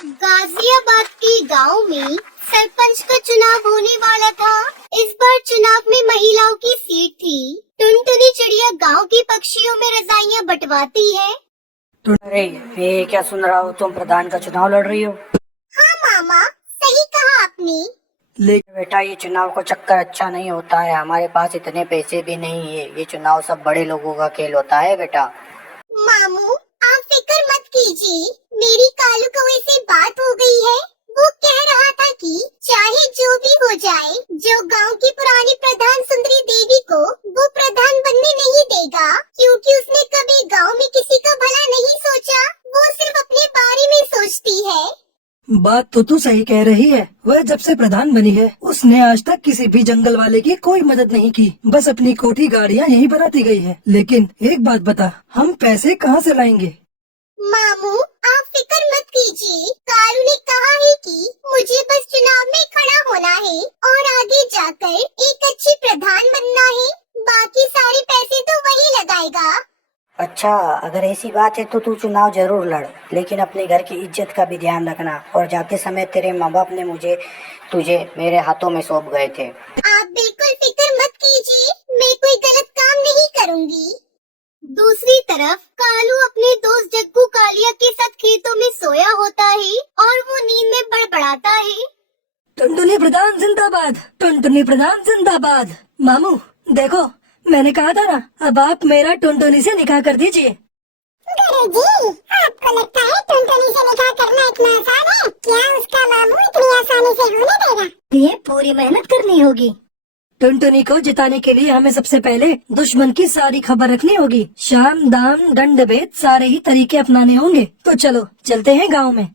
गाजियाबाद के गांव में सरपंच का चुनाव होने वाला था। इस बार चुनाव में महिलाओं की सीट थी। टुनटुनी चिड़िया गांव के पक्षियों में रजाइयां बंटवाती है। अरे ये क्या सुन रहा हो? तुम प्रधान का चुनाव लड़ रही हो? हाँ मामा, सही कहा आपने। लेकिन बेटा, ये चुनाव का चक्कर अच्छा नहीं होता है। हमारे पास इतने पैसे भी नहीं है। ये चुनाव सब बड़े लोगों का खेल होता है बेटा। मामू, आप फिक्र मत कीजिए। मेरी कालू कौवे से बात हो गई है। वो कह रहा था कि चाहे जो भी हो जाए, जो गांव की पुरानी प्रधान सुंदरी देवी को वो प्रधान बनने नहीं देगा, क्योंकि उसने कभी गांव में किसी का भला नहीं सोचा। वो सिर्फ अपने बारे में सोचती है। बात तो तू सही कह रही है। वह जब से प्रधान बनी है, उसने आज तक किसी भी जंगल वाले की कोई मदद नहीं की। बस अपनी कोठी गाड़ियाँ यहीं बनाती गई है। लेकिन एक बात बता, हम पैसे कहाँ से लाएंगे? मामू, आप फिक्र मत कीजिए। कालू ने कहा है कि मुझे बस चुनाव में खड़ा होना है और आगे जाकर एक अच्छी प्रधान बनना है। बाकी सारे पैसे तो वही लगाएगा। अच्छा, अगर ऐसी बात है तो तू चुनाव जरूर लड़, लेकिन अपने घर की इज्जत का भी ध्यान रखना। और जाते समय तेरे माँ बाप ने तुझे मेरे हाथों में सौंप गए थे। आप बिल्कुल फिक्र मत कीजिए, मैं कोई गलत काम नहीं करूंगी। दूसरी तरफ कालू अपने दोस्त जग्गू कालिया के साथ खेतों में सोया होता है और वो नींद में बड़बड़ाता है। टुनटुनी प्रधान जिंदाबाद, टुनटुनी प्रधान जिंदाबाद। मामू देखो, मैंने कहा था ना, अब आप मेरा टुनटुनी से निकाह कर दीजिए। गुरुजी, आपको लगता है टुनटुनी से निकाह करना इतना आसान है? क्या उसका मामू इतनी आसानी से होने देगा? ये पूरी मेहनत करनी होगी। टुनटुनी को जिताने के लिए हमें सबसे पहले दुश्मन की सारी खबर रखनी होगी। शाम दाम दंड भेद सारे ही तरीके अपनाने होंगे। तो चलो चलते हैं गांव में।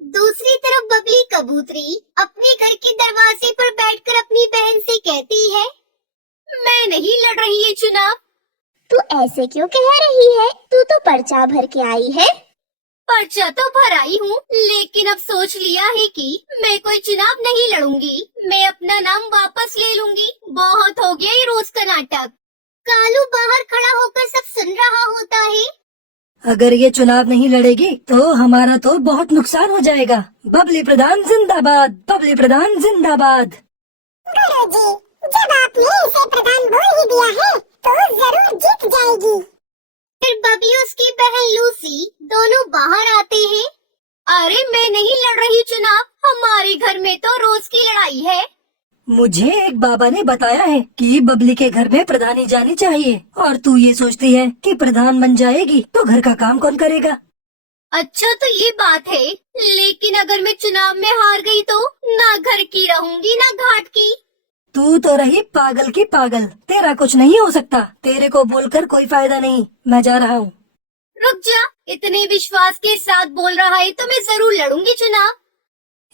दूसरी तरफ बबली कबूतरी अपने घर के दरवाजे पर बैठकर अपनी बहन से कहती है, मैं नहीं लड़ रही ये चुनाव। तू ऐसे क्यों कह रही है? तू तो पर्चा भर के आई है। पर्चा तो भर आई हूँ, लेकिन अब सोच लिया है कि मैं कोई चुनाव नहीं लड़ूंगी। मैं अपना नाम वापस ले लूंगी। बहुत हो गया ये रोज का नाटक। कालू बाहर खड़ा होकर सब सुन रहा होता है। अगर ये चुनाव नहीं लड़ेगी तो हमारा तो बहुत नुकसान हो जाएगा। बबली प्रधान जिंदाबाद, बबली प्रधान जिंदाबाद। गुरुजी, जब आपने इसे प्रधान बोल ही दिया है तो जरूर जीत जाएगी। फिर बबली और उसकी बहन लूसी दोनों बाहर आते हैं। अरे मैं नहीं लड़ रही चुनाव, हमारे घर में तो रोज की लड़ाई है। मुझे एक बाबा ने बताया है कि बबली के घर में प्रधानी जानी चाहिए, और तू ये सोचती है कि प्रधान बन जाएगी तो घर का काम कौन करेगा? अच्छा तो ये बात है, लेकिन अगर मैं चुनाव में हार गई तो ना घर की रहूंगी ना घाट की। तू तो रही पागल की पागल। तेरा कुछ नहीं हो सकता। तेरे को बोलकर कोई फायदा नहीं। मैं जा रहा हूँ। रुक जा, इतने विश्वास के साथ बोल रहा है तो मैं जरूर लड़ूंगी चुनाव।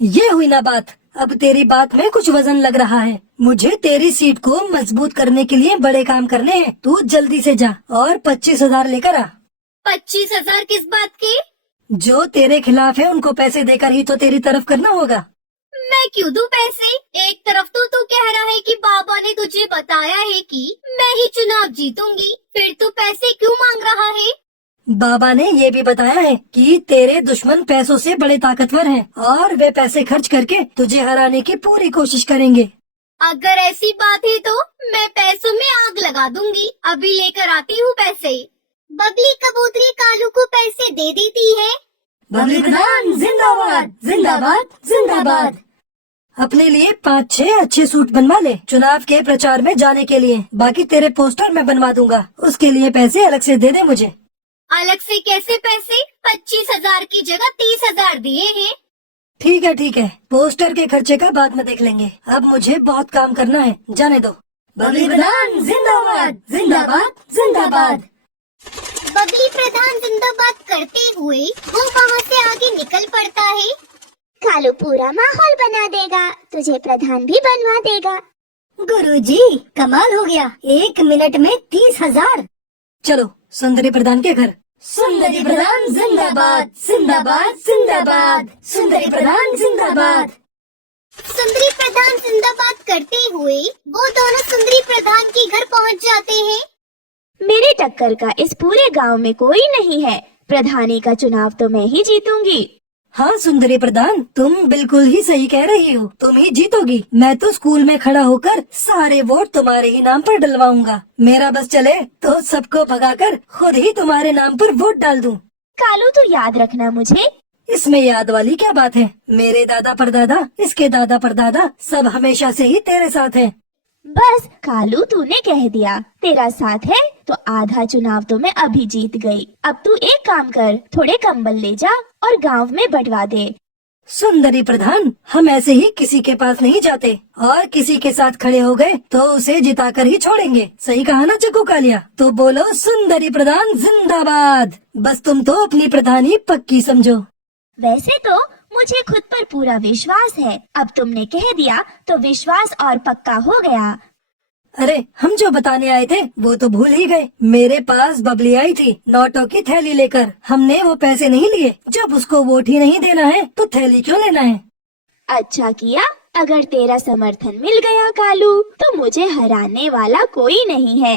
ये हुई ना बात। अब तेरी बात में कुछ वजन लग रहा है। मुझे तेरी सीट को मजबूत करने के लिए बड़े काम करने हैं। तू जल्दी से जा और 25,000 लेकर आ। 25,000 किस बात के? जो तेरे खिलाफ है उनको पैसे देकर ही तो तेरी तरफ करना होगा। मैं क्यों दूं पैसे? एक तरफ तो तू कह रहा है कि बाबा ने तुझे बताया है कि मैं ही चुनाव जीतूंगी, फिर तू पैसे क्यों मांग रहा है? बाबा ने ये भी बताया है कि तेरे दुश्मन पैसों से बड़े ताकतवर हैं और वे पैसे खर्च करके तुझे हराने की पूरी कोशिश करेंगे। अगर ऐसी बात है तो मैं पैसों में आग लगा दूंगी। अभी लेकर आती हूँ पैसे। बबली कबूतरी कालू को पैसे दे देती है। बबली प्रधान जिंदाबाद, जिंदाबाद, जिंदाबाद। अपने लिए 5-6 अच्छे सूट बनवा ले चुनाव के प्रचार में जाने के लिए। बाकी तेरे पोस्टर मैं बनवा दूंगा, उसके लिए पैसे अलग से दे दे मुझे। अलग से कैसे पैसे? 25,000 की जगह 30,000 दिए हैं। ठीक है ठीक है, पोस्टर के खर्चे का बाद में देख लेंगे। अब मुझे बहुत काम करना है, जाने दो। बबली प्रधान जिंदाबाद, जिंदाबाद, जिंदाबाद। बबली प्रधान जिंदाबाद करते हुए वो वहाँ से आगे निकल पड़ता है। कालू पूरा माहौल बना देगा, तुझे प्रधान भी बनवा देगा। गुरुजी, कमाल हो गया। 1 मिनट में 30,000। चलो सुंदरी प्रधान के घर। सुंदरी प्रधान जिंदाबाद, जिंदाबाद, जिंदाबाद। सुंदरी प्रधान जिंदाबाद। सुंदरी प्रधान जिंदाबाद करते हुए वो दोनों सुंदरी प्रधान के घर पहुँच जाते हैं। मेरे टक्कर का इस पूरे गांव में कोई नहीं है। प्रधानी का चुनाव तो मैं ही जीतूंगी। हाँ सुंदरी प्रधान, तुम बिल्कुल ही सही कह रही हो, तुम ही जीतोगी। मैं तो स्कूल में खड़ा होकर सारे वोट तुम्हारे ही नाम पर डलवाऊंगा। मेरा बस चले तो सबको भगाकर खुद ही तुम्हारे नाम पर वोट डाल दूं। कालू तू याद रखना मुझे। इसमें याद वाली क्या बात है? मेरे दादा परदादा, इसके दादा परदादा सब हमेशा से ही तेरे साथ हैं। बस कालू तूने कह दिया तेरा साथ है तो आधा चुनाव तो मैं अभी जीत गई। अब तू एक काम कर, थोड़े कंबल ले जा और गांव में बंटवा दे। सुंदरी प्रधान, हम ऐसे ही किसी के पास नहीं जाते और किसी के साथ खड़े हो गए तो उसे जिताकर ही छोड़ेंगे। सही कहा ना चक्कू कालिया? तो बोलो सुंदरी प्रधान जिंदाबाद। बस तुम तो अपनी प्रधानी पक्की समझो। वैसे तो मुझे खुद पर पूरा विश्वास है, अब तुमने कह दिया तो विश्वास और पक्का हो गया। अरे हम जो बताने आए थे वो तो भूल ही गए। मेरे पास बबली आई थी नोटों की थैली लेकर, हमने वो पैसे नहीं लिए। जब उसको वोट ही नहीं देना है तो थैली क्यों लेना है? अच्छा किया, अगर तेरा समर्थन मिल गया कालू तो मुझे हराने वाला कोई नहीं है।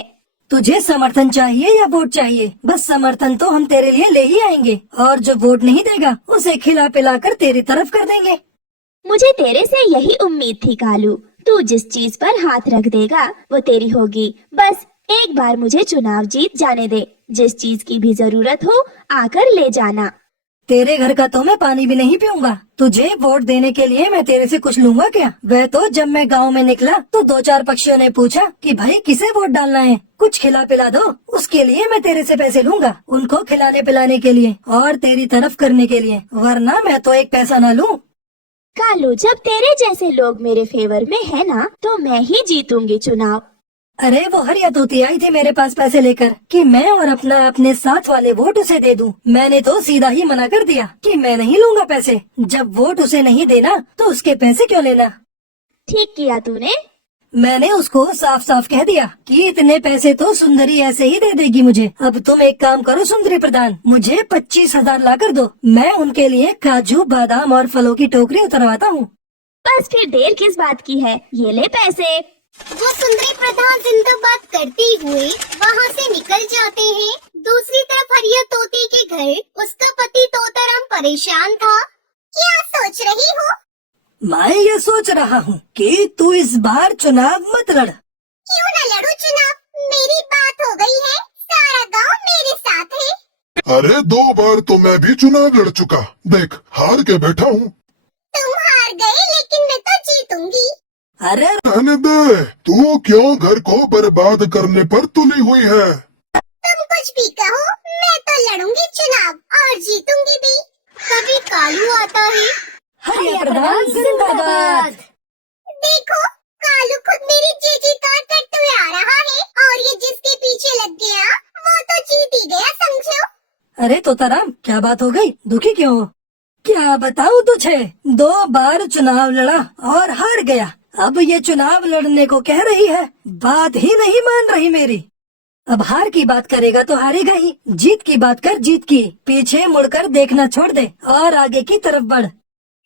तुझे समर्थन चाहिए या वोट चाहिए? बस समर्थन तो हम तेरे लिए ले ही आएंगे और जो वोट नहीं देगा उसे खिला पिला कर तेरी तरफ कर देंगे। मुझे तेरे से यही उम्मीद थी कालू, तू जिस चीज पर हाथ रख देगा वो तेरी होगी। बस एक बार मुझे चुनाव जीत जाने दे, जिस चीज की भी जरूरत हो आकर ले जाना। तेरे घर का तो मैं पानी भी नहीं पीऊंगा। तुझे वोट देने के लिए मैं तेरे से कुछ लूंगा क्या? वह तो जब मैं गांव में निकला तो 2-4 पक्षियों ने पूछा कि भाई किसे वोट डालना है, कुछ खिला पिला दो। उसके लिए मैं तेरे से पैसे लूंगा, उनको खिलाने पिलाने के लिए और तेरी तरफ करने के लिए, वरना मैं तो एक पैसा न लूं। कालू जब तेरे जैसे लोग मेरे फेवर में है ना तो मैं ही जीतूंगी चुनाव। अरे वो हरिया तोती आई थी मेरे पास पैसे लेकर कि मैं और अपने साथ वाले वोट उसे दे दूं। मैंने तो सीधा ही मना कर दिया कि मैं नहीं लूंगा पैसे। जब वोट उसे नहीं देना तो उसके पैसे क्यों लेना? ठीक किया तूने। मैंने उसको साफ साफ कह दिया कि इतने पैसे तो सुंदरी ऐसे ही दे देगी मुझे। अब तुम एक काम करो सुंदरी प्रधान, मुझे 25,000 ला कर दो। मैं उनके लिए काजू बादाम और फलों की टोकरी उतरवाता हूँ। बस फिर देर किस बात की है, ये ले पैसे। वो सुंदरी प्रधान जिंदाबाद करते हुए वहाँ से निकल जाते हैं। दूसरी तरफ हरिया तोती के घर उसका पति तोताराम परेशान था। क्या सोच रही हो? मैं ये सोच रहा हूँ कि तू इस बार चुनाव मत लड़। क्यों न लड़ू चुनाव, मेरी बात हो गई है, सारा गांव मेरे साथ है। अरे 2 बार तो मैं भी चुनाव लड़ चुका, देख हार के बैठा हूँ। तुम हार गए लेकिन मैं तो जीतूंगी। अरे रहने दे, तू क्यों घर को बर्बाद करने पर तुली हुई है? तुम कुछ भी कहो, मैं तो लड़ूंगी चुनाव और जीतूंगी भी। कभी कालू आता है। हरिया प्रधान जिंदाबाद। देखो कालू खुद मेरी जीजी काट करते हुए आ रहा है और ये जिसके पीछे लग गया वो तो जीत ही गया समझो। अरे तोताराम क्या बात हो गई, दुखी क्यों हो? क्या बताऊं तुझे, 2 बार चुनाव लड़ा और हार गया। अब ये चुनाव लड़ने को कह रही है, बात ही नहीं मान रही मेरी। अब हार की बात करेगा तो हारेगा ही, जीत की बात कर जीत की। पीछे मुड़कर देखना छोड़ दे और आगे की तरफ बढ़।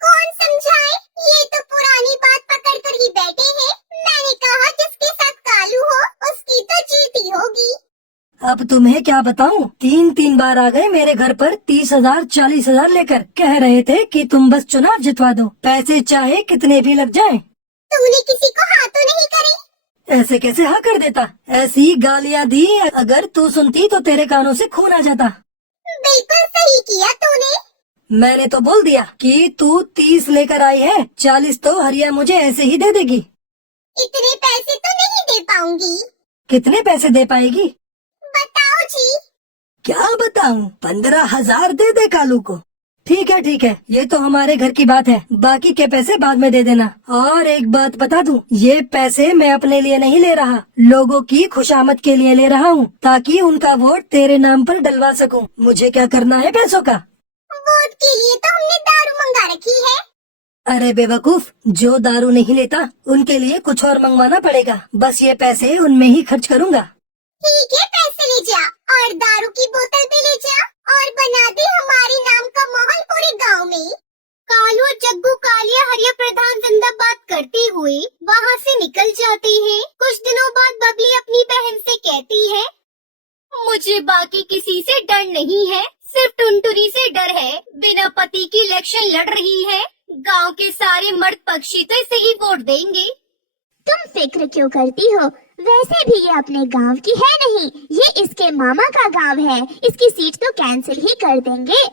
कौन समझाए, ये तो पुरानी बात पकड़ कर ही बैठे हैं। मैंने कहा जिसके साथ कालू हो उसकी तो जीत ही होगी। अब तुम्हें क्या बताऊं, 3 बार आ गए मेरे घर पर 30,000 40,000 लेकर, कह रहे थे कि तुम बस चुनाव जितवा दो, पैसे चाहे कितने भी लग जाएं। तूने किसी को हाँ तो नहीं करे? ऐसे कैसे हाँ कर देता, ऐसी गालियाँ दी, अगर तू सुनती तो तेरे कानों से खून आ जाता। बिल्कुल सही किया तूने। मैंने तो बोल दिया कि तू 30 लेकर आई है, 40 तो हरिया मुझे ऐसे ही दे देगी। इतने पैसे तो नहीं दे पाऊंगी। कितने पैसे दे पाएगी? बताओ जी। क्या बताऊं, 15,000 दे दे कालू को। ठीक है, ये तो हमारे घर की बात है, बाकी के पैसे बाद में दे देना। और एक बात बता दूं, ये पैसे मैं अपने लिए नहीं ले रहा, लोगों की खुशामद के लिए ले रहा हूँ, ताकि उनका वोट तेरे नाम पर डलवा सकूं। मुझे क्या करना है पैसों का? वोट के लिए तो हमने दारू मंगा रखी है। अरे बेवकूफ, जो दारू नहीं लेता उनके लिए कुछ और मंगवाना पड़ेगा। बस ये पैसे उनमें ही खर्च करूँगा। ठीक है, पैसे ले जा और दारू की बोतल भी ले जा और बना दे हमारे नाम का माहौल पूरे गांव में। कालू और जग्गू कालिया हरिया प्रधान जिंदाबाद करते हुए वहाँ से निकल जाते हैं। कुछ दिनों बाद बबली अपनी बहन से कहती है, मुझे बाकी किसी से डर नहीं है, सिर्फ टुनटुनी से डर है, बिना पति की इलेक्शन लड़ रही है। गांव के सारे मर्द पक्षी तो इसे ही वोट देंगे। तुम फिक्र क्यों करती हो? वैसे भी ये अपने गांव की है नहीं, ये इसके मामा का गांव है। इसकी सीट तो कैंसिल ही कर देंगे।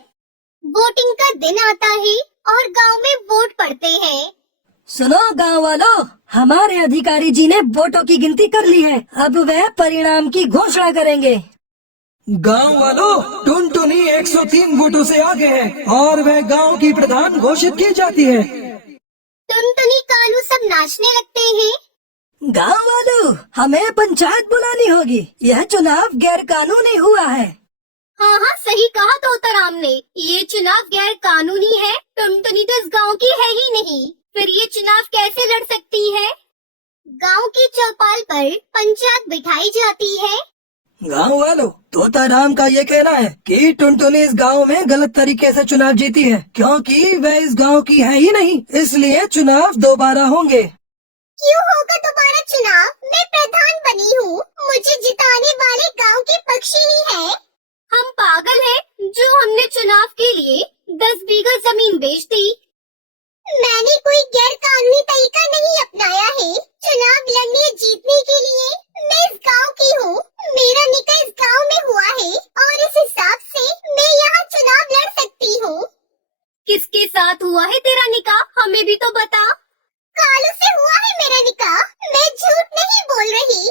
वोटिंग का दिन आता है और गांव में वोट पड़ते हैं। सुनो गांव वालों, हमारे अधिकारी जी ने वोटों की गिनती कर ली है। अब वह परिणाम की घोषणा करेंगे। गांव वालों, टुनटुनी 103 वोटों से आगे है और वह गांव की प्रधान घोषित की जाती है। टुनटुनी कालू सब नाचने लगते हैं। गांव वालों, हमें पंचायत बुलानी होगी। यह चुनाव गैर कानूनी हुआ है। हाँ हाँ, सही कहा तोताराम ने। ये चुनाव गैर कानूनी है। टुनटुनी तो इस गांव की है ही नहीं, फिर ये चुनाव कैसे लड़ सकती है? गांव की चौपाल पर पंचायत बिठाई जाती है। गांव वालों, तोताराम का ये कहना है कि टुनटुनी इस गांव में गलत तरीके से चुनाव जीती है, क्योंकि वह इस गांव की है ही नहीं, इसलिए चुनाव दोबारा होंगे। क्यों होगा दोबारा चुनाव? मैं प्रधान बनी हूँ, मुझे जिताने वाले गांव के पक्षी ही है। हम पागल हैं जो हमने चुनाव के लिए 10 बीघा जमीन बेच दी। मैंने कोई गैर कानूनी तरीका नहीं अपनाया है चुनाव लड़ने जीतने के लिए। मैं इस गांव की हूँ, मेरा निकाह इस गांव में हुआ है और इस हिसाब से मैं यहाँ चुनाव लड़ सकती हूँ। किसके साथ हुआ है तेरा निकाह? हमें भी तो बता। कालू से हुआ है मेरा निकाह, मैं झूठ नहीं बोल रही।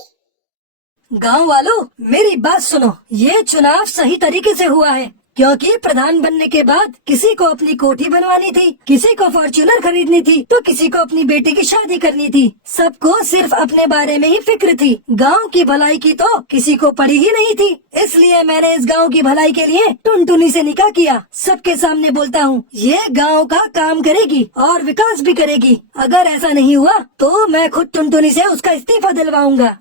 गांव वालों, मेरी बात सुनो। ये चुनाव सही तरीके से हुआ है, क्योंकि प्रधान बनने के बाद किसी को अपनी कोठी बनवानी थी, किसी को फॉर्च्यूनर खरीदनी थी, तो किसी को अपनी बेटी की शादी करनी थी। सबको सिर्फ अपने बारे में ही फिक्र थी। गांव की भलाई की तो किसी को पड़ी ही नहीं थी। इसलिए मैंने इस गांव की भलाई के लिए टुनटुनी से निकाह किया। सबके सामने बोलता हूँ, ये गांव का काम करेगी और विकास भी करेगी। अगर ऐसा नहीं हुआ तो मैं खुद टुनटुनी से उसका इस्तीफा दिलवाऊंगा।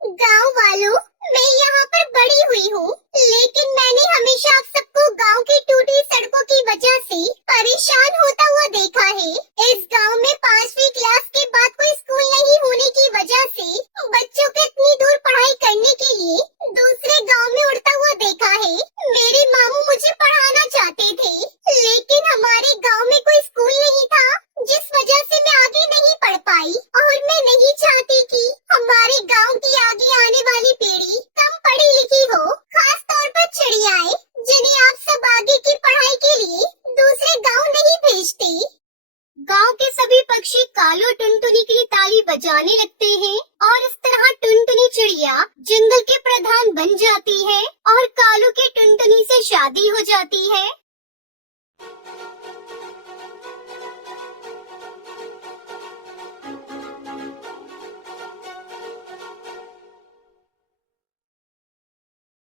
गांव वालों, मैं यहाँ पर बड़ी हुई हूँ, लेकिन मैंने हमेशा आप सबको गांव की टूटी सड़कों की वजह से परेशान होता हुआ देखा है। इस गांव में 5वीं क्लास के बाद कोई स्कूल नहीं होने की वजह से बच्चों को इतनी दूर पढ़ाई करने के लिए दूसरे गांव में उड़ता हुआ देखा है। मेरे मामू मुझे पढ़ाना चाहते थे, लेकिन हमारे गाँव में कोई स्कूल नहीं था, जिस वजह से मैं आगे नहीं पढ़ पाई। और मैं नहीं चाहती कि हमारे गांव की आगे आने वाली पीढ़ी कम पढ़ी लिखी हो, खास तौर पर चिड़ियाएं, जिन्हें आप सब आगे की पढ़ाई के लिए दूसरे गांव नहीं भेजते। गांव के सभी पक्षी कालू टुनटुनी के लिए ताली बजाने लगते हैं और इस तरह टुनटुनी चिड़िया जंगल के प्रधान बन जाती है और कालू के टुनटुनी से शादी हो जाती है।